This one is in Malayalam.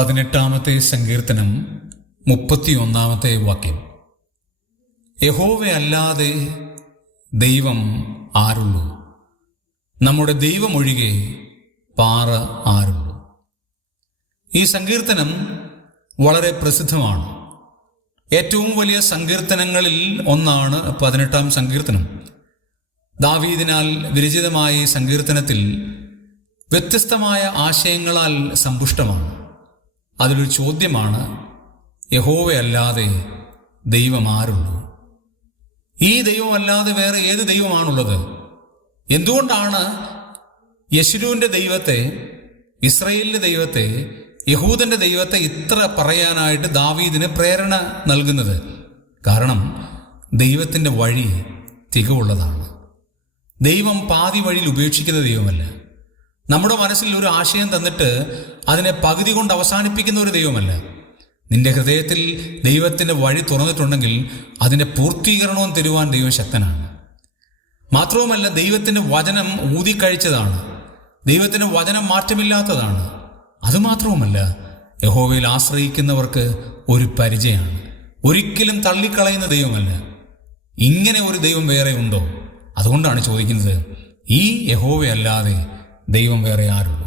18-ാമത്തെ സങ്കീർത്തനം 31-ാമത്തെ വാക്യം. യഹോവയല്ലാതെ ദൈവം ആരുള്ളൂ? നമ്മുടെ ദൈവമൊഴികെ പാറ ആരുള്ളൂ? ഈ സങ്കീർത്തനം വളരെ പ്രസിദ്ധമാണ്. ഏറ്റവും വലിയ സങ്കീർത്തനങ്ങളിൽ ഒന്നാണ് 18-ാം സങ്കീർത്തനം. ദാവീദിനാൽ വിരചിതമായ ഈ സങ്കീർത്തനത്തിൽ വ്യത്യസ്തമായ ആശയങ്ങളാൽ സമ്പുഷ്ടമാണ്. അതിലൊരു ചോദ്യമാണ്, യഹോവയല്ലാതെ ദൈവം ആരുള്ളൂ? ഈ ദൈവമല്ലാതെ വേറെ ഏത് ദൈവമാണുള്ളത്? എന്തുകൊണ്ടാണ് യെശുരൂന്റെ ദൈവത്തെ, ഇസ്രായേലിന്റെ ദൈവത്തെ, യഹൂദന്റെ ദൈവത്തെ ഇത്ര പറയാനായിട്ട് ദാവീദിന് പ്രേരണ നൽകുന്നത്? കാരണം ദൈവത്തിൻ്റെ വഴി തികവുള്ളതാണ്. ദൈവം പാതി വഴിയിൽ ഉപേക്ഷിക്കുന്ന ദൈവമല്ല. നമ്മുടെ മനസ്സിൽ ഒരു ആശയം തന്നിട്ട് അതിനെ പകുതി കൊണ്ട് അവസാനിപ്പിക്കുന്ന ഒരു ദൈവമല്ല. നിന്റെ ഹൃദയത്തിൽ ദൈവത്തിൻ്റെ വഴി തുറന്നിട്ടുണ്ടെങ്കിൽ അതിൻ്റെ പൂർത്തീകരണവും തരുവാൻ ദൈവം ശക്തനാണ്. മാത്രവുമല്ല, ദൈവത്തിൻ്റെ വചനം ഊതിക്കഴിച്ചതാണ്. ദൈവത്തിൻ്റെ വചനം മാറ്റമില്ലാത്തതാണ്. അതുമാത്രവുമല്ല, യഹോവയിൽ ആശ്രയിക്കുന്നവർക്ക് ഒരു പരിചയമാണ്. ഒരിക്കലും തള്ളിക്കളയുന്ന ദൈവമല്ല. ഇങ്ങനെ ഒരു ദൈവം വേറെ ഉണ്ടോ? അതുകൊണ്ടാണ് ചോദിക്കുന്നത്, ഈ യഹോവയല്ലാതെ ദൈവം വേറെ ആരുള്ളൂ?